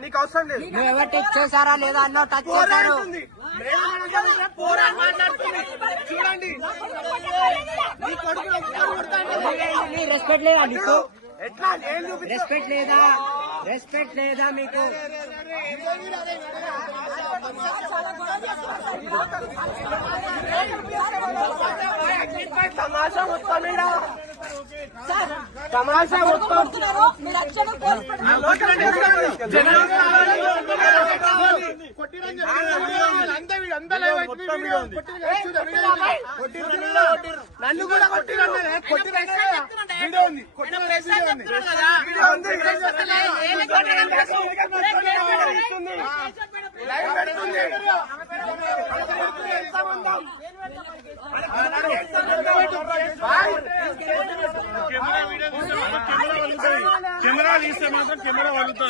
నీకు అవసరం లేదు. నువ్వు ఎవరు టచ్ చేశారా లేదా అన్న టచ్ చేశారు. చూడండి రెస్పెక్ట్ లేదా నీకు? ఎట్లా రెస్పెక్ట్ లేదా మీకు? తమాషా మొత్తం తమాషా మొత్తం నన్ను కూడా కెమెరా తీస్తే మాత్రం కెమెరా వదులుతా